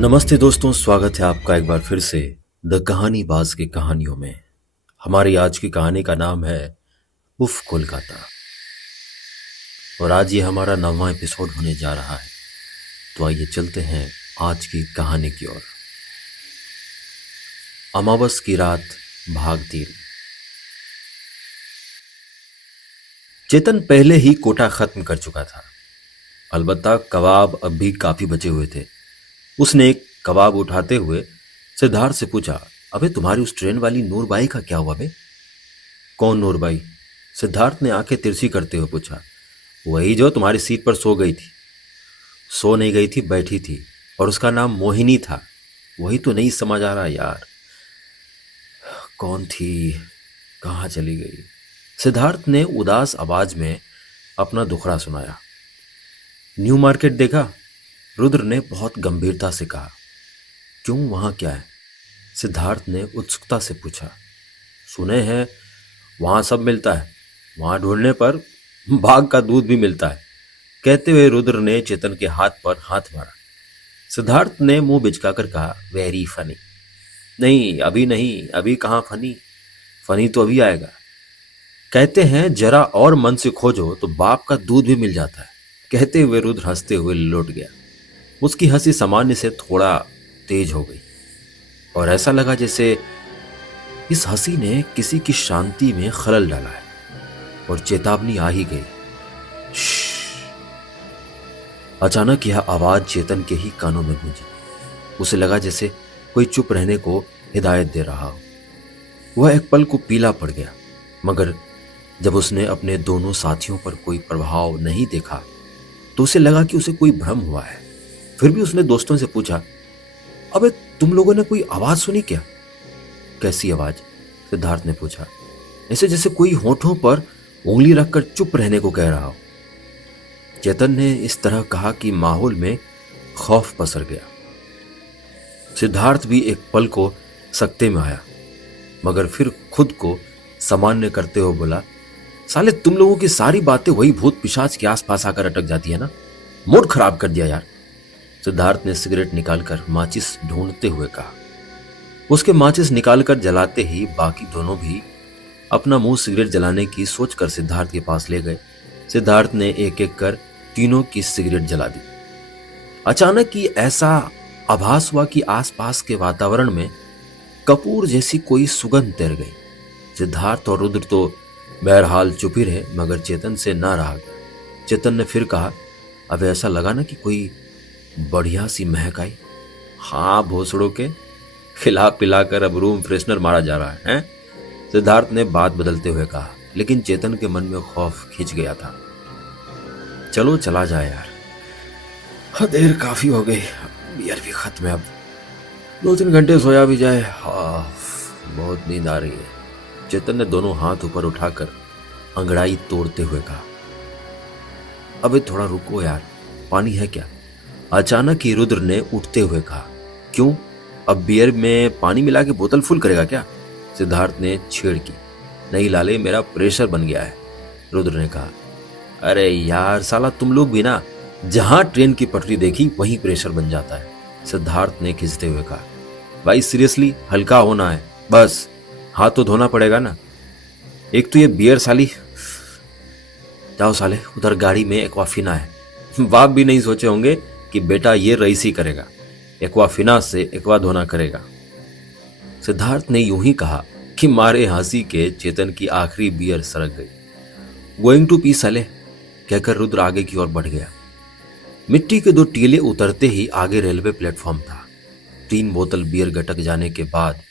नमस्ते दोस्तों, स्वागत है आपका एक बार फिर से द कहानी बाज की कहानियों में। हमारी आज की कहानी का नाम है उफ कोलकाता और आज ये हमारा 9वां एपिसोड होने जा रहा है। तो आइए चलते हैं आज की कहानी की ओर। अमावस की रात, भाग 3। चेतन पहले ही कोटा खत्म कर चुका था, अलबत्ता कबाब अब भी काफी बचे हुए थे। उसने एक कबाब उठाते हुए सिद्धार्थ से पूछा, अबे तुम्हारी उस ट्रेन वाली नूरबाई का क्या हुआ बे? कौन नूरबाई? सिद्धार्थ ने आंखें तिरछी करते हुए पूछा। वही जो तुम्हारी सीट पर सो गई थी। सो नहीं गई थी, बैठी थी, और उसका नाम मोहिनी था। वही तो नहीं समझ आ रहा यार, कौन थी, कहाँ चली गई? सिद्धार्थ ने उदास आवाज में अपना दुखड़ा सुनाया। न्यू मार्केट देखा? रुद्र ने बहुत गंभीरता से कहा। क्यों, वहां क्या है? सिद्धार्थ ने उत्सुकता से पूछा। सुने हैं वहां सब मिलता है, वहां ढूंढने पर बाघ का दूध भी मिलता है। कहते हुए रुद्र ने चेतन के हाथ पर हाथ मारा। सिद्धार्थ ने मुंह बिचकाकर कहा, वेरी फनी। नहीं, अभी नहीं, अभी कहाँ फनी? फनी तो अभी आएगा। कहते हैं जरा और मन से खोजो तो बाप का दूध भी मिल जाता है। कहते हुए रुद्र हंसते हुए लौट गया। उसकी हंसी सामान्य से थोड़ा तेज हो गई और ऐसा लगा जैसे इस हंसी ने किसी की शांति में खलल डाला है और चेतावनी आ ही गई। अचानक यह आवाज चेतन के ही कानों में गूंजी। उसे लगा जैसे कोई चुप रहने को हिदायत दे रहा हो। वह एक पल को पीला पड़ गया, मगर जब उसने अपने दोनों साथियों पर कोई प्रभाव नहीं देखा तो उसे लगा कि उसे कोई भ्रम हुआ है। फिर भी उसने दोस्तों से पूछा, अबे तुम लोगों ने कोई आवाज सुनी क्या? कैसी आवाज? सिद्धार्थ ने पूछा। ऐसे जैसे कोई होठों पर उंगली रखकर चुप रहने को कह रहा हो। चेतन ने इस तरह कहा कि माहौल में खौफ पसर गया। सिद्धार्थ भी एक पल को सकते में आया, मगर फिर खुद को सामान्य करते हुए बोला, साले तुम लोगों की सारी बातें वही भूत पिशाच के आसपास आकर अटक जाती है ना। मूड खराब कर दिया यार। सिद्धार्थ ने सिगरेट निकालकर माचिस ढूंढते हुए कहा। उसके माचिस निकालकर जलाते ही बाकी दोनों भी अपना मुंह सिगरेट जलाने की सोचकर सिद्धार्थ के पास ले गए। सिद्धार्थ ने एक एक कर तीनों की सिगरेट जला दी। अचानक ही ऐसा आभास हुआ कि आसपास के वातावरण में कपूर जैसी कोई सुगंध तैर गई। सिद्धार्थ और रुद्र तो बहरहाल चुप ही रहे, मगर चेतन से ना रहा गया। चेतन ने फिर कहा, अब ऐसा लगा ना कि कोई बढ़िया सी महक आई। हाँ, भोसड़ों के खिला पिलाकर अब रूम फ्रेशनर मारा जा रहा है? सिद्धार्थ ने बात बदलते हुए कहा, लेकिन चेतन के मन में खौफ खिंच गया था। चलो चला जाए यार, देर काफी हो गई, बियर भी खत्म है, अब 2-3 घंटे सोया भी जाए। हाँ, बहुत नींद आ रही है। चेतन ने दोनों हाथ ऊपर उठाकर अंगड़ाई तोड़ते हुए कहा, अबे थोड़ा रुको यार, पानी है क्या? अचानक ही रुद्र ने उठते हुए कहा। क्यों, अब बियर में पानी मिला के बोतल फुल करेगा क्या? सिद्धार्थ ने छेड़ की। नहीं लाले, मेरा प्रेशर बन गया है, रुद्र ने कहा। अरे यार साला, तुम लोग भी ना, जहां ट्रेन की पटरी देखी वहीं प्रेशर बन जाता है, सिद्धार्थ ने खिंचते हुए कहा। भाई सीरियसली, हल्का होना है बस, हाथ तो धोना पड़ेगा ना। एक तो ये बियर साली। जाओ साले, उधर गाड़ी में एक्वाफिना है। बाप भी नहीं सोचे होंगे कि बेटा ये रईसी करेगा, एक्वाफिना से एक्वा धोना करेगा। सिद्धार्थ ने यूं ही कहा कि मारे हंसी के चेतन की आखिरी बियर सरक गई। गोइंग टू पी साले, कहकर रुद्र आगे की ओर बढ़ गया। मिट्टी के 2 टीले उतरते ही आगे रेलवे प्लेटफॉर्म था। 3 बोतल बियर गटक जाने के बाद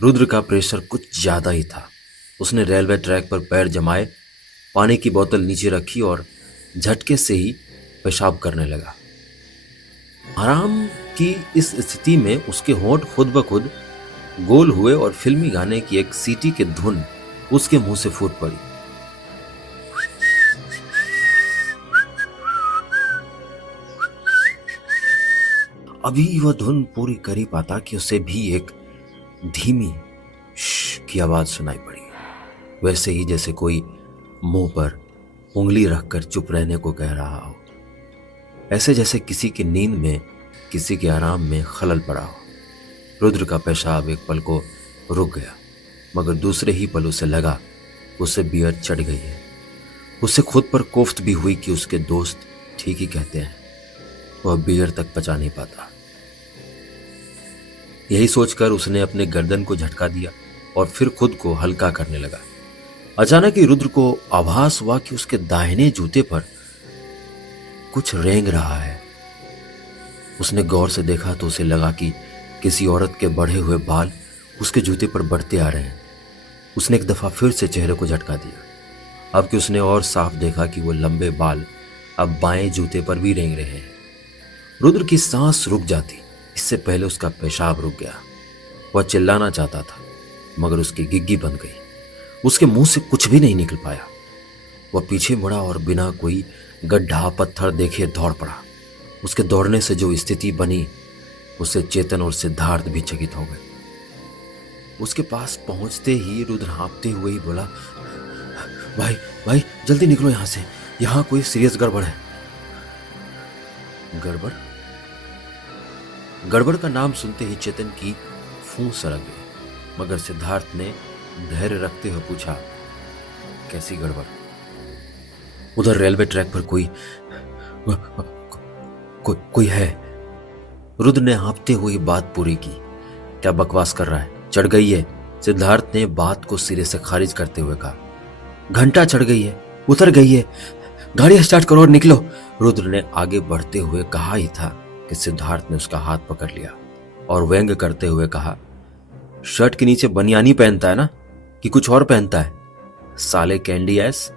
रुद्र का प्रेशर कुछ ज्यादा ही था। उसने रेलवे ट्रैक पर पैर जमाए, पानी की बोतल नीचे रखी और झटके से ही पेशाब करने लगा। आराम की इस स्थिति में उसके होंठ खुद ब खुद गोल हुए और फिल्मी गाने की एक सीटी की धुन उसके मुंह से फूट पड़ी। अभी वह धुन पूरी करी पाता कि उसे भी एक धीमी श की आवाज सुनाई पड़ी, वैसे ही जैसे कोई मुंह पर उंगली रखकर चुप रहने को कह रहा हो। ऐसे जैसे किसी की नींद में किसी के आराम में खलल पड़ा हो। रुद्र का पेशाब एक पल को रुक गया, मगर दूसरे ही पल उसे लगा उसे बियर चढ़ गई है। उसे खुद पर कोफ्त भी हुई कि उसके दोस्त ठीक ही कहते हैं, वह बियर तक पचा नहीं पाता। यही सोचकर उसने अपने गर्दन को झटका दिया और फिर खुद को हल्का करने लगा। अचानक ही रुद्र को आभास हुआ कि उसके दाहिने जूते पर कुछ रेंग रहा है। उसने गौर से देखा तो उसे लगा कि किसी औरत के बढ़े हुए बाल उसके जूते पर बढ़ते आ रहे हैं। उसने एक दफा फिर से चेहरे को झटका दिया। अब कि उसने और साफ देखा कि वो लंबे बाल अब बाएं जूते पर भी रेंग रहे हैं। रुद्र की सांस रुक जाती इससे पहले उसका पेशाब रुक गया। वह चिल्लाना चाहता था, मगर उसकी गिग्गी बंद गई। उसके मुंह से कुछ भी नहीं निकल पाया। वह पीछे मुड़ा और बिना कोई गड्ढा पत्थर देखे दौड़ पड़ा। उसके दौड़ने से जो स्थिति बनी उससे चेतन और सिद्धार्थ भी चकित हो गए। उसके पास पहुंचते ही रुद्र हाँफते हुए ही बोला, भाई भाई जल्दी निकलो यहां से, यहां कोई सीरियस गड़बड़ है। गड़बड़? गड़बड़ का नाम सुनते ही चेतन की फूंस सरक गई, मगर सिद्धार्थ ने धैर्य रखते हुए पूछा, कैसी गड़बड़? उधर रेलवे ट्रैक पर कोई है। रुद्र ने हाँफते हुए बात पूरी की। क्या बकवास कर रहा है? चढ़ गई है। सिद्धार्थ ने बात को सिरे से खारिज करते हुए कहा, घंटा चढ़ गई है, उतर गई है, गाड़ी स्टार्ट करो और निकलो। रुद्र ने आगे बढ़ते हुए कहा ही था कि सिद्धार्थ ने उसका हाथ पकड़ लिया और व्यंग करते हुए कहा, शर्ट के नीचे बनियानी पहनता है ना, कि कुछ और पहनता है? साले कैंडी एस।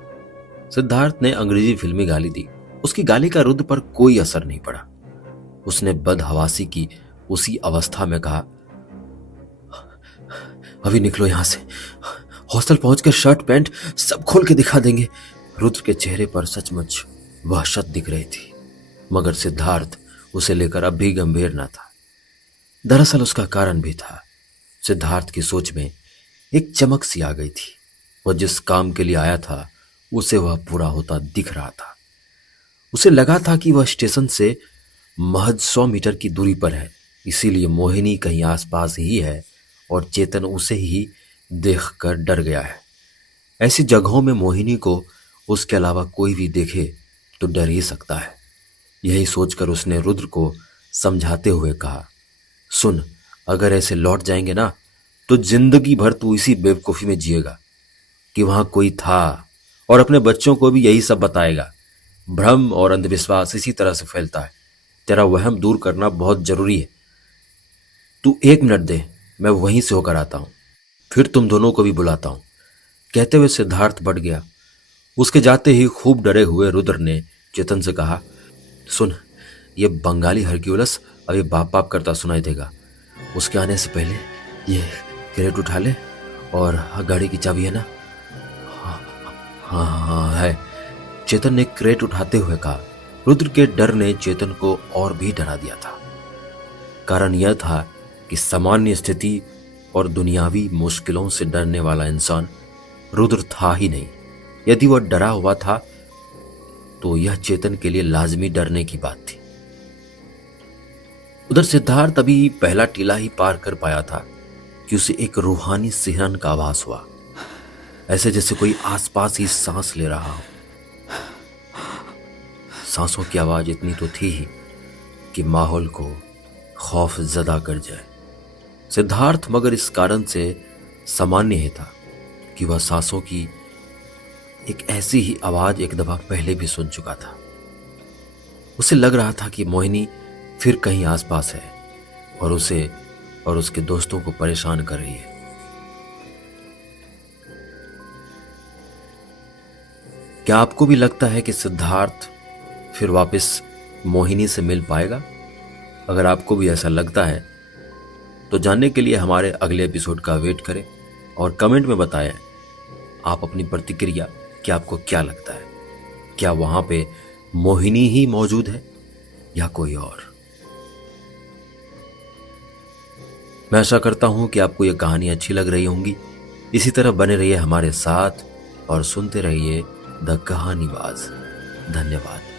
सिद्धार्थ ने अंग्रेजी फिल्मी गाली दी। उसकी गाली का रुद्र पर कोई असर नहीं पड़ा। उसने बदहवासी की उसी अवस्था में कहा, अभी निकलो यहां से, हॉस्टल पहुंचकर शर्ट पैंट सब खोल के दिखा देंगे। रुद्र के चेहरे पर सचमुच वहशत दिख रही थी, मगर सिद्धार्थ उसे लेकर अब भी गंभीर न था। दरअसल उसका कारण भी था। सिद्धार्थ की सोच में एक चमक सी आ गई थी। वह जिस काम के लिए आया था उसे वह पूरा होता दिख रहा था। उसे लगा था कि वह स्टेशन से महज 100 मीटर की दूरी पर है, इसीलिए मोहिनी कहीं आसपास ही है और चेतन उसे ही देखकर डर गया है। ऐसी जगहों में मोहिनी को उसके अलावा कोई भी देखे तो डर ही सकता है। यही सोचकर उसने रुद्र को समझाते हुए कहा, सुन, अगर ऐसे लौट जाएंगे ना तो जिंदगी भर तू इसी बेवकूफी में जिएगा कि वहां कोई था, और अपने बच्चों को भी यही सब बताएगा। भ्रम और अंधविश्वास इसी तरह से फैलता है। तेरा वहम दूर करना बहुत जरूरी है। तू 1 मिनट दे, मैं वहीं से होकर आता हूं, फिर तुम दोनों को भी बुलाता हूं। कहते हुए सिद्धार्थ बढ़ गया। उसके जाते ही खूब डरे हुए रुद्र ने चेतन से कहा, सुन, ये बंगाली हरक्यूलस अभी बाप बाप करता सुनाई देगा। उसके आने से पहले ये क्रेट उठा ले, और गाड़ी की चाबी है ना? हाँ है। चेतन ने क्रेट उठाते हुए कहा। रुद्र के डर ने चेतन को और भी डरा दिया था। कारण यह था कि सामान्य स्थिति और दुनियावी मुश्किलों से डरने वाला इंसान रुद्र था ही नहीं। यदि वह डरा हुआ था तो यह चेतन के लिए लाजमी डरने की बात थी। उधर सिद्धार्थ अभी पहला टीला ही पार कर पाया था कि उसे एक रूहानी सिहरन का आभास हुआ, ऐसे जैसे कोई आसपास ही सांस ले रहा हो। सांसों की आवाज इतनी तो थी ही कि माहौल को खौफ ज़दा कर जाए। सिद्धार्थ मगर इस कारण से सामान्य ही था कि वह सांसों की एक ऐसी ही आवाज एक दफा पहले भी सुन चुका था। उसे लग रहा था कि मोहिनी फिर कहीं आसपास है और उसे और उसके दोस्तों को परेशान कर रही है। क्या आपको भी लगता है कि सिद्धार्थ फिर वापस मोहिनी से मिल पाएगा? अगर आपको भी ऐसा लगता है तो जानने के लिए हमारे अगले एपिसोड का वेट करें और कमेंट में बताएं आप अपनी प्रतिक्रिया कि आपको क्या लगता है। क्या वहां पे मोहिनी ही मौजूद है या कोई और? मैं आशा करता हूं कि आपको यह कहानी अच्छी लग रही होंगी। इसी तरह बने रहिए हमारे साथ और सुनते रहिए द कहानीबाज। धन्यवाद।